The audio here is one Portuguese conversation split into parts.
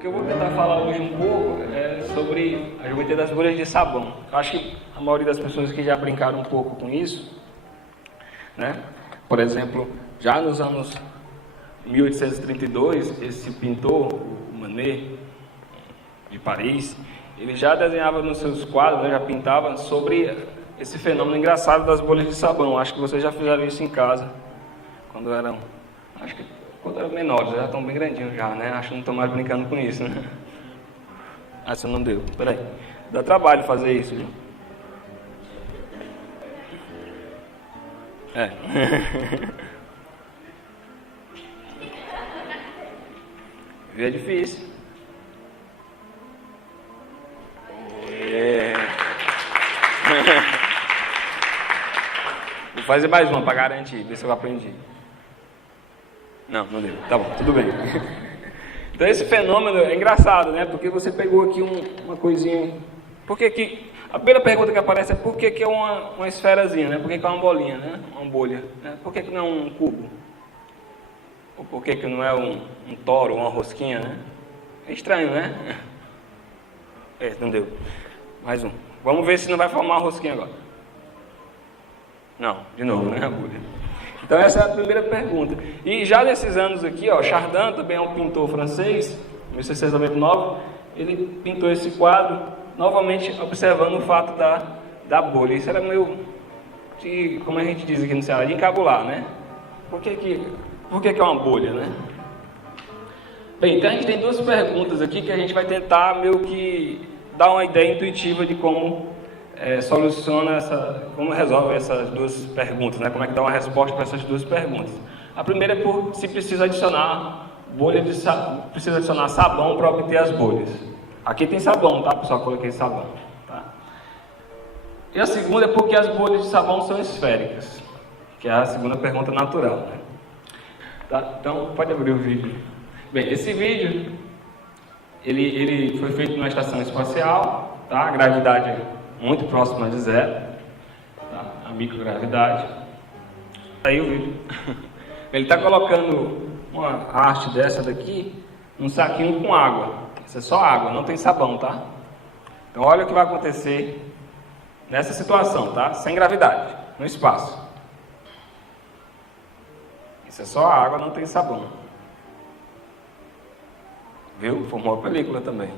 que eu vou tentar falar hoje um pouco é sobre a geometria das bolhas de sabão. Eu acho que a maioria das pessoas que já brincaram um pouco com isso, né? Por exemplo, já nos anos 1832, esse pintor, o Manet, de Paris, ele já desenhava nos seus quadros, né, já pintava sobre esse fenômeno engraçado das bolhas de sabão. Acho que vocês já fizeram isso em casa, quando eram menores, já estão bem grandinhos já, né? Acho que não estão mais brincando com isso, né? Ah, isso não deu. Peraí. Dá trabalho fazer isso, viu? É. É difícil. É. Vou fazer mais uma para garantir, ver se eu aprendi. Não deu. Tá bom, tudo bem. Então esse fenômeno é engraçado, né? Porque você pegou aqui uma coisinha. Por que que... A primeira pergunta que aparece é por que que é uma esferazinha, né? Por que que é uma bolinha, né? Uma bolha, né? Por que que não é um cubo? Ou por que que não é um toro, uma rosquinha, né? É estranho, né? Não deu. Mais um. Vamos ver se não vai formar uma rosquinha agora. Não, de novo, né? A bolha. Então essa é a primeira pergunta. E já nesses anos aqui, ó, Chardin também é um pintor francês, em 1699, ele pintou esse quadro, novamente observando o fato da bolha. Isso era meio, como a gente diz aqui no Ceará, de encabular, né? Por que é uma bolha, né? Bem, então a gente tem duas perguntas aqui que a gente vai tentar meio que dar uma ideia intuitiva de como como resolve essas duas perguntas, né? Como é que dá uma resposta para essas duas perguntas. A primeira é por se precisa adicionar precisa adicionar sabão para obter as bolhas. Aqui tem sabão, tá, pessoal? Coloquei sabão, tá? E a segunda é porque as bolhas de sabão são esféricas, que é a segunda pergunta natural, né? Tá? Então, pode abrir o vídeo. Bem, esse vídeo ele foi feito numa estação espacial, tá? A gravidade é muito próxima de zero, tá? A microgravidade. Aí o vídeo. Ele está colocando uma haste dessa daqui num saquinho com água. Isso é só água, não tem sabão, tá? Então olha o que vai acontecer nessa situação, tá? Sem gravidade, no espaço. Isso é só água, não tem sabão. Viu? Formou a película também.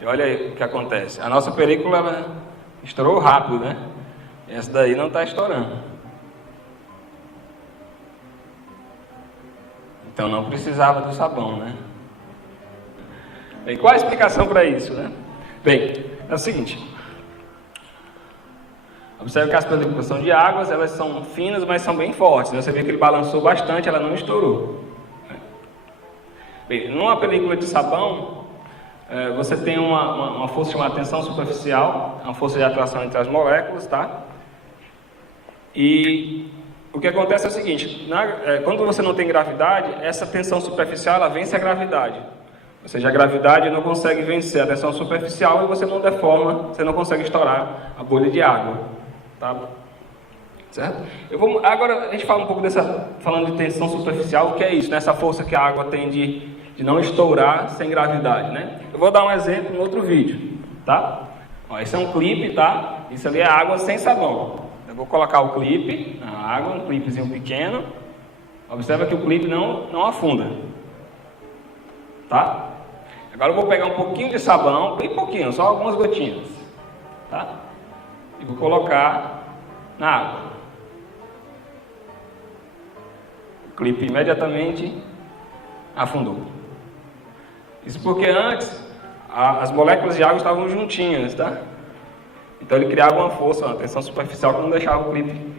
E olha aí o que acontece. A nossa película estourou rápido, né? Essa daí não está estourando. Então não precisava do sabão, né? Bem, qual a explicação para isso, né? Bem, é o seguinte. Observe que as películas são de águas, elas são finas, mas são bem fortes. Você vê que ele balançou bastante, ela não estourou. Bem, numa película de sabão, você tem uma força chamada tensão superficial, uma força de atração entre as moléculas, tá? E o que acontece é o seguinte, quando você não tem gravidade, essa tensão superficial, ela vence a gravidade. Ou seja, a gravidade não consegue vencer a tensão superficial e você não deforma, você não consegue estourar a bolha de água, tá? Certo? Agora a gente fala um pouco falando de tensão superficial, o que é isso, né? Essa força que a água tem de não estourar sem gravidade, né? Eu vou dar um exemplo no outro vídeo, tá? Ó, esse é um clipe, tá? Isso ali é água sem sabão. Eu vou colocar o clipe na água, um clipezinho pequeno. Observa que o clipe não afunda, tá? Agora eu vou pegar um pouquinho de sabão, bem pouquinho, só algumas gotinhas, tá? E vou colocar na água. O clipe imediatamente afundou. Isso porque antes as moléculas de água estavam juntinhas, tá? Então ele criava uma força, uma tensão superficial que não deixava o clipe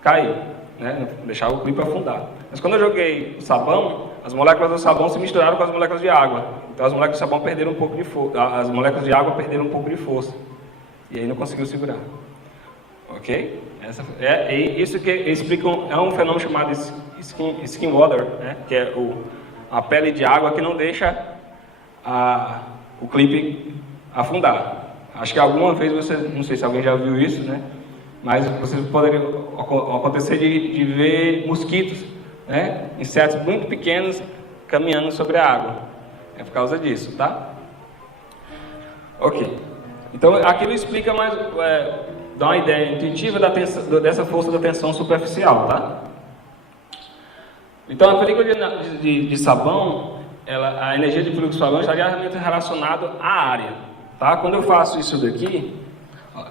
cair, né? Não deixava o clipe afundar. Mas quando eu joguei o sabão, as moléculas do sabão se misturaram com as moléculas de água. Então as moléculas de sabão perderam um pouco de força, as moléculas de água perderam um pouco de força. E aí não conseguiu segurar. Ok? Isso que explica é um fenômeno chamado skin water, né? Que é a pele de água que não deixa o clipe afundar. Acho que alguma vez não sei se alguém já viu isso, né? Mas vocês poderiam acontecer de ver mosquitos, né? Insetos muito pequenos caminhando sobre a água. É por causa disso, tá? Ok. Então, aquilo explica mais, dá uma ideia intuitiva dessa força da tensão superficial, tá? Então, a película de sabão, a energia de fluxo sabão está diretamente relacionada à área, tá? Quando eu faço isso daqui, ó,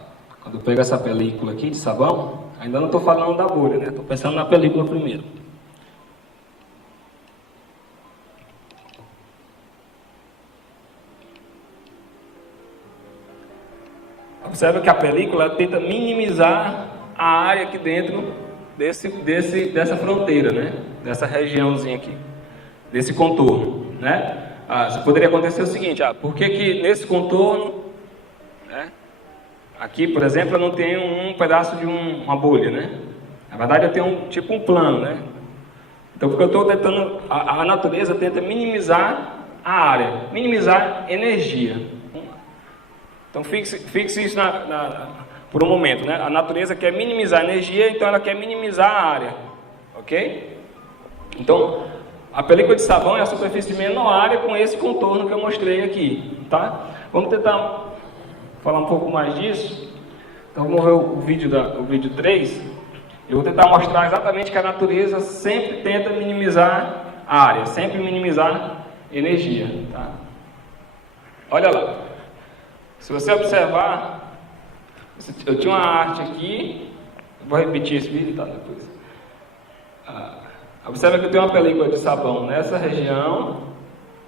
quando eu pego essa película aqui de sabão, ainda não estou falando da bolha, né? Estou pensando na película primeiro. Observa que a película tenta minimizar a área aqui dentro dessa fronteira, né? Dessa regiãozinha aqui, desse contorno, né? Poderia acontecer o seguinte, por que nesse contorno, né? Aqui, por exemplo, eu não tenho um pedaço de uma bolha, né? Na verdade, eu tenho tipo um plano, né? Então, porque eu estou tentando, a natureza tenta minimizar a área, minimizar energia. Então, fixe isso por um momento, né? A natureza quer minimizar a energia, então ela quer minimizar a área, ok? Então, a película de sabão é a superfície de menor área com esse contorno que eu mostrei aqui, tá? Vamos tentar falar um pouco mais disso. Então, vamos ver o vídeo 3. Eu vou tentar mostrar exatamente que a natureza sempre tenta minimizar a área, sempre minimizar energia, tá? Olha lá. Se você observar, eu tinha uma arte aqui, vou repetir esse vídeo, tá? Depois. Observa que eu tenho uma película de sabão nessa região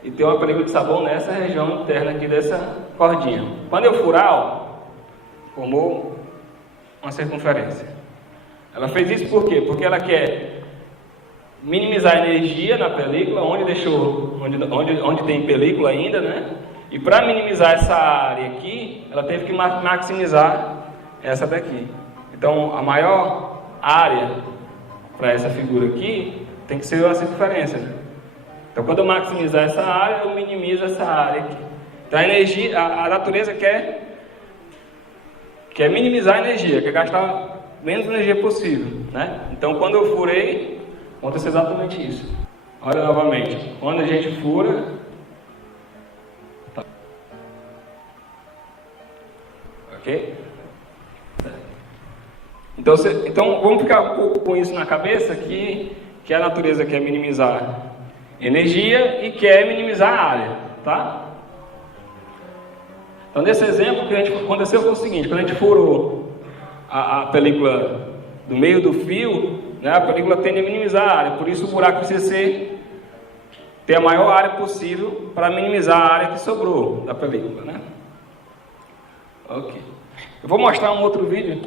e tem uma película de sabão nessa região interna aqui dessa cordinha. Quando eu furar, formou uma circunferência. Ela fez isso por quê? Porque ela quer minimizar a energia na película, onde tem película ainda, né? E para minimizar essa área aqui, ela teve que maximizar essa daqui. Então, a maior área para essa figura aqui tem que ser uma circunferência, né? Então, quando eu maximizar essa área, eu minimizo essa área aqui. Então, a natureza quer minimizar a energia, quer gastar menos energia possível, né? Então, quando eu furei, acontece exatamente isso. Olha novamente, quando a gente fura, ok? Então vamos ficar um pouco com isso na cabeça, que a natureza quer minimizar energia e quer minimizar a área, tá? Então, nesse exemplo, o que aconteceu foi o seguinte: quando a gente furou a película do meio do fio, né, a película tende a minimizar a área, por isso o buraco precisa ter a maior área possível para minimizar a área que sobrou da película, né? Ok. Eu vou mostrar um outro vídeo.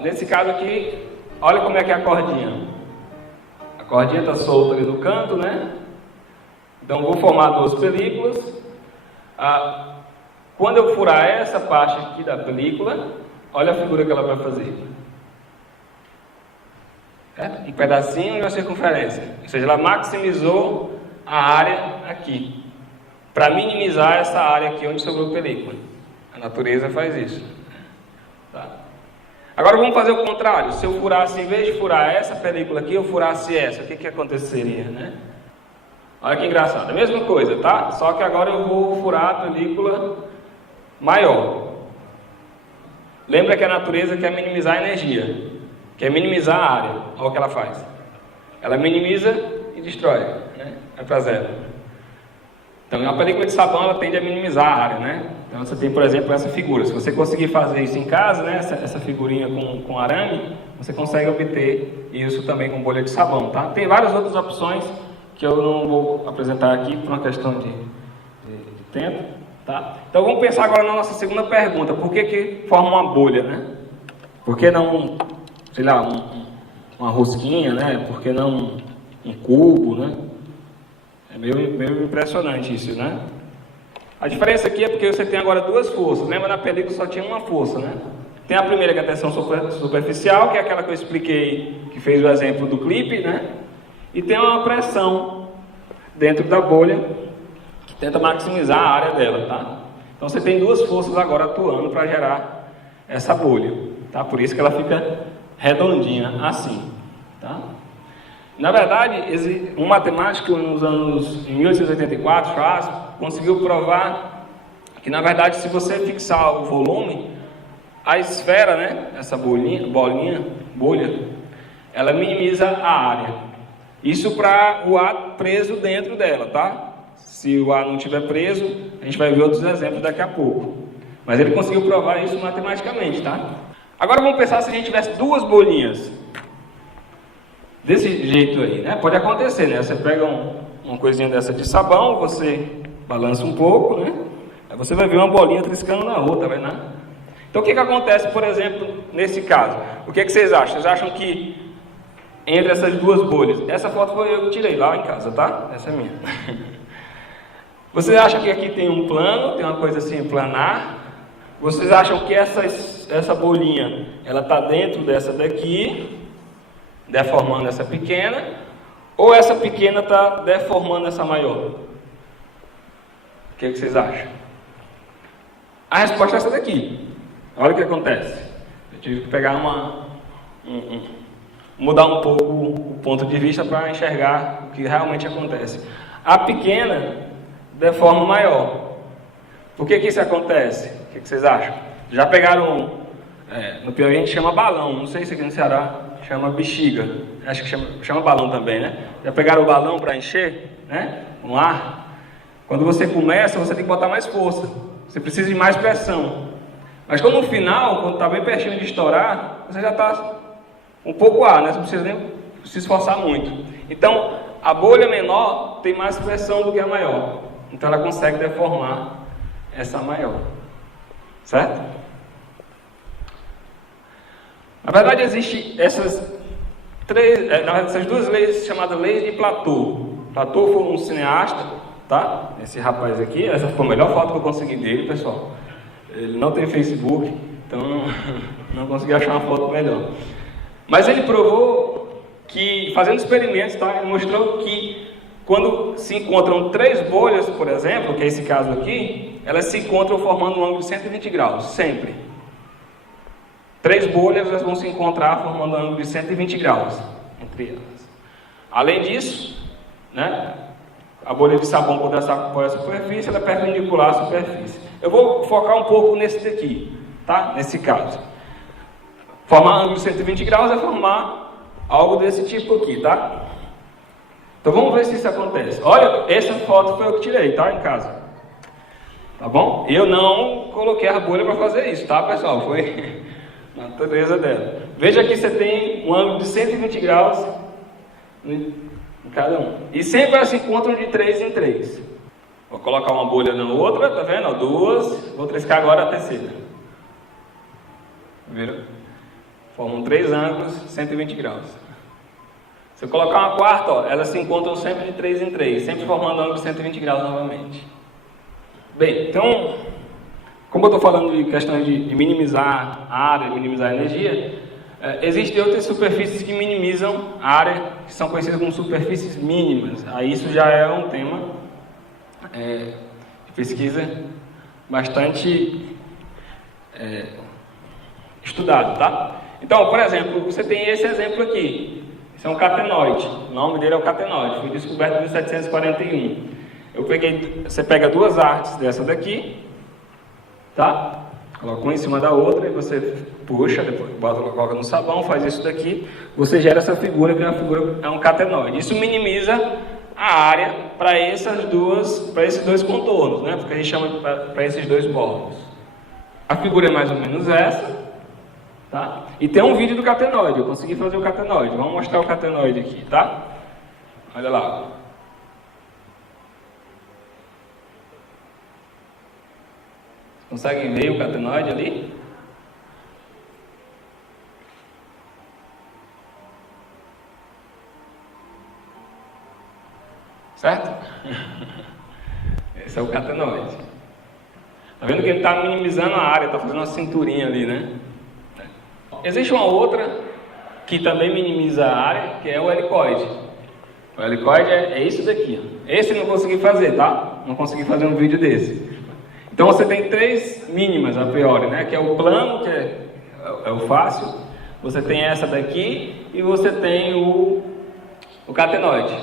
Nesse caso aqui, olha como é que é a cordinha. A cordinha está solta ali no canto, né? Então vou formar duas películas. Quando eu furar essa parte aqui da película, olha a figura que ela vai fazer. Um pedacinho e uma circunferência. Ou seja, ela maximizou a área aqui, para minimizar essa área aqui onde sobrou película. A natureza faz isso. Tá? Agora vamos fazer o contrário. Se eu furasse, em vez de furar essa película aqui, eu furasse essa, o que aconteceria, né? Olha que engraçado. A mesma coisa, tá? Só que agora eu vou furar a película maior. Lembra que a natureza quer minimizar a energia, quer minimizar a área. Olha o que ela faz. Ela minimiza e destrói, né? Vai para zero. Então, a película de sabão, ela tende a minimizar a área, né? Então, você tem, por exemplo, essa figura. Se você conseguir fazer isso em casa, né? Essa figurinha com arame, você consegue obter isso também com bolha de sabão, tá? Tem várias outras opções que eu não vou apresentar aqui por uma questão de tempo, tá? Então, vamos pensar agora na nossa segunda pergunta. Por que forma uma bolha, né? Por que não, sei lá, uma rosquinha, né? Por que não um cubo, né? É meio impressionante isso, né? A diferença aqui é porque você tem agora duas forças. Lembra, na película só tinha uma força, né? Tem a primeira, que é a tensão superficial, que é aquela que eu expliquei, que fez o exemplo do clipe, né? E tem uma pressão dentro da bolha, que tenta maximizar a área dela, tá? Então você tem duas forças agora atuando para gerar essa bolha, tá? Por isso que ela fica redondinha assim, tá? Na verdade, um matemático nos anos em 1884, Schwarz, conseguiu provar que, na verdade, se você fixar o volume, a esfera, né, essa bolha, ela minimiza a área. Isso para o ar preso dentro dela, tá? Se o ar não estiver preso, a gente vai ver outros exemplos daqui a pouco. Mas ele conseguiu provar isso matematicamente, tá? Agora vamos pensar se a gente tivesse duas bolinhas. Desse jeito aí, né? Pode acontecer, né? Você pega uma coisinha dessa de sabão, você balança um pouco, né? Aí você vai ver uma bolinha triscando na outra, vai nada. Então o que acontece, por exemplo, nesse caso? O que vocês acham? Vocês acham que entre essas duas bolhas, essa foto foi eu que tirei lá em casa, tá? Essa é minha. Vocês acham que aqui tem um plano, tem uma coisa assim planar? Vocês acham que essa bolinha, ela está dentro dessa daqui, deformando essa pequena, ou essa pequena está deformando essa maior? O que vocês acham? A resposta é essa daqui. Olha o que acontece. Eu tive que pegar mudar um pouco o ponto de vista para enxergar o que realmente acontece. A pequena deforma o maior. Por que isso acontece? O que vocês acham? Já pegaram, no Piauí a gente chama balão, não sei se aqui no Ceará chama bexiga, acho que chama balão também, né? Já pegaram o balão para encher, né? Com ar? Quando você começa, você tem que botar mais força, você precisa de mais pressão. Mas quando no final, quando está bem pertinho de estourar, você já está um pouco ar, né? Você não precisa nem se esforçar muito. Então, a bolha menor tem mais pressão do que a maior. Então, ela consegue deformar essa maior. Certo? Na verdade, existem essas duas leis chamadas leis de Platô. Platô foi um cineasta, tá? Esse rapaz aqui, essa foi a melhor foto que eu consegui dele, pessoal. Ele não tem Facebook, então não consegui achar uma foto melhor. Mas ele provou que, fazendo experimentos, tá? Ele mostrou que quando se encontram três bolhas, por exemplo, que é esse caso aqui, elas se encontram formando um ângulo de 120 graus, sempre. Três bolhas elas vão se encontrar formando um ângulo de 120 graus entre elas. Além disso, né, a bolha de sabão, quando ela apoia a superfície, ela é perpendicular à superfície. Eu vou focar um pouco nesse daqui, tá? Nesse caso. Formar ângulo de 120 graus é formar algo desse tipo aqui, tá? Então vamos ver se isso acontece. Olha, essa foto foi eu que tirei, tá? Em casa. Tá bom? Eu não coloquei a bolha para fazer isso, tá, pessoal? Foi a natureza dela. Veja que você tem um ângulo de 120 graus em cada um. E sempre elas se encontram de 3 em 3. Vou colocar uma bolha na outra, tá vendo? Ó, duas. Vou triscar agora a terceira. Viram? Formam 3 ângulos, 120 graus. Se eu colocar uma quarta, ó, elas se encontram sempre de 3 em 3, sempre formando ângulo de 120 graus novamente. Bem, então, como eu estou falando de questões de minimizar a área, minimizar a energia, existem outras superfícies que minimizam a área, que são conhecidas como superfícies mínimas. Aí isso já é um tema de pesquisa bastante estudado, tá? Então, por exemplo, você tem esse exemplo aqui. Isso é um catenoide. O nome dele é o catenoide. Foi descoberto em 1741. Você pega duas artes dessa daqui, tá? Coloca uma em cima da outra e você puxa, depois coloca no sabão, faz isso daqui. Você gera essa figura, que é um catenoide. Isso minimiza a área para esses dois contornos, né? Porque a gente chama para esses dois bordos. A figura é mais ou menos essa. Tá? E tem um vídeo do catenoide, eu consegui fazer o catenoide. Vamos mostrar o catenoide aqui, tá? Olha lá. Conseguem ver o catenoide ali? Certo? Esse é o catenoide. Tá vendo que ele está minimizando a área, está fazendo uma cinturinha ali, né? Existe uma outra que também minimiza a área, que é o helicoide. O helicoide é isso daqui. Ó. Esse eu não consegui fazer, tá? Não consegui fazer um vídeo desse. Então você tem 3 mínimas a priori, né? Que é o plano, que é o fácil. Você tem essa daqui e você tem o o catenoide.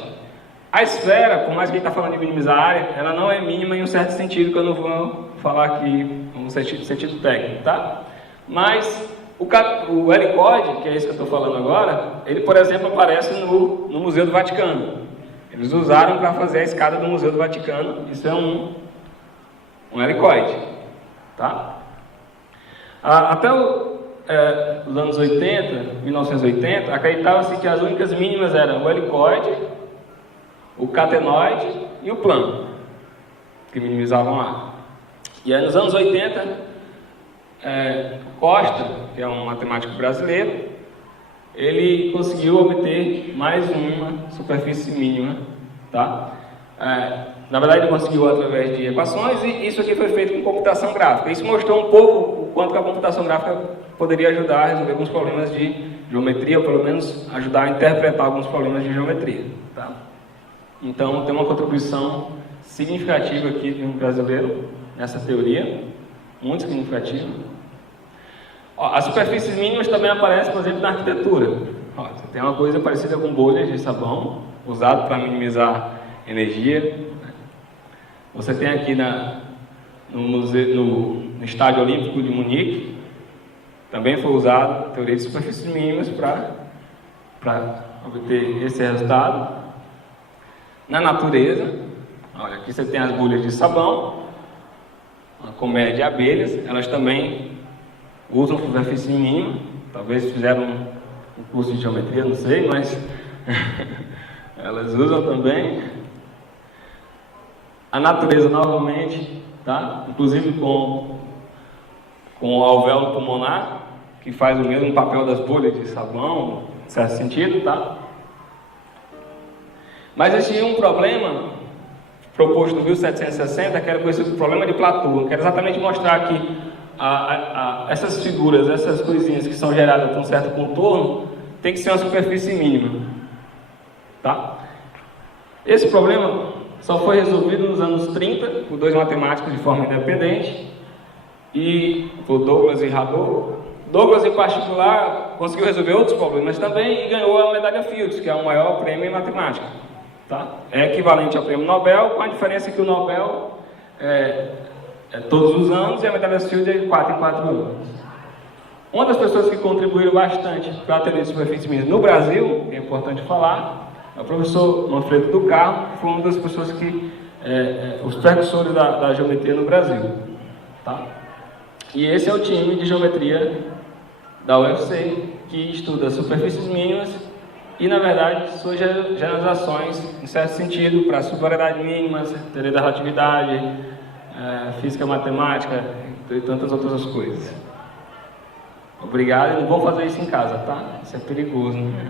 A esfera, por mais que a gente está falando de minimizar a área, ela não é mínima em um certo sentido, que eu não vou falar aqui no sentido técnico, tá? Mas o helicoide, que é isso que eu estou falando agora, ele, por exemplo, aparece no Museu do Vaticano. Eles usaram para fazer a escada do Museu do Vaticano. Isso é um helicoide, tá? Até os anos 80, 1980, acreditava-se que as únicas mínimas eram o helicoide, o catenoide e o plano, que minimizavam a área. E aí, nos anos 80, Costa, que é um matemático brasileiro, ele conseguiu obter mais uma superfície mínima, tá? Na verdade, ele conseguiu através de equações, e isso aqui foi feito com computação gráfica. Isso mostrou um pouco o quanto que a computação gráfica poderia ajudar a resolver alguns problemas de geometria, ou pelo menos ajudar a interpretar alguns problemas de geometria, tá? Então, tem uma contribuição significativa aqui de um brasileiro nessa teoria, muito significativa. As superfícies mínimas também aparecem, por exemplo, na arquitetura. Você tem uma coisa parecida com bolhas de sabão, usado para minimizar energia. Você tem aqui no Estádio Olímpico de Munique, também foi usado a teoria de superfícies mínimas para obter esse resultado. Na natureza, olha, aqui você tem as bolhas de sabão, a colmeia de abelhas, elas também usam superfície mínima. Talvez fizeram um curso de geometria, não sei, mas elas usam também. A natureza novamente, tá? Inclusive com o alvéolo pulmonar, que faz o mesmo papel das bolhas de sabão, em certo sentido, tá? Mas existia um problema proposto no 1760, que era conhecido como problema de Plateau. Eu quero exatamente mostrar que essas figuras, essas coisinhas que são geradas por um certo contorno, tem que ser uma superfície mínima, tá? Esse problema só foi resolvido nos anos 30 por dois matemáticos de forma independente, e por Douglas e Hadot. Douglas, em particular, conseguiu resolver outros problemas também e ganhou a medalha Fields, que é o maior prêmio em matemática, tá? É equivalente ao prêmio Nobel, com a diferença que o Nobel é todos os anos e a medalha Fields é de 4 em 4 anos. Uma das pessoas que contribuíram bastante para a teoria de superfície mínima no Brasil, é importante falar, é o professor Manfredo do Carmo, que foi uma das pessoas que os precursores da geometria no Brasil, tá? E esse é o time de geometria da UFC, que estuda superfícies mínimas e, na verdade, suas generalizações, em certo sentido, para subvariedade mínima, teoria da relatividade, física matemática e tantas outras coisas. Obrigado, e não vão fazer isso em casa, tá? Isso é perigoso, né?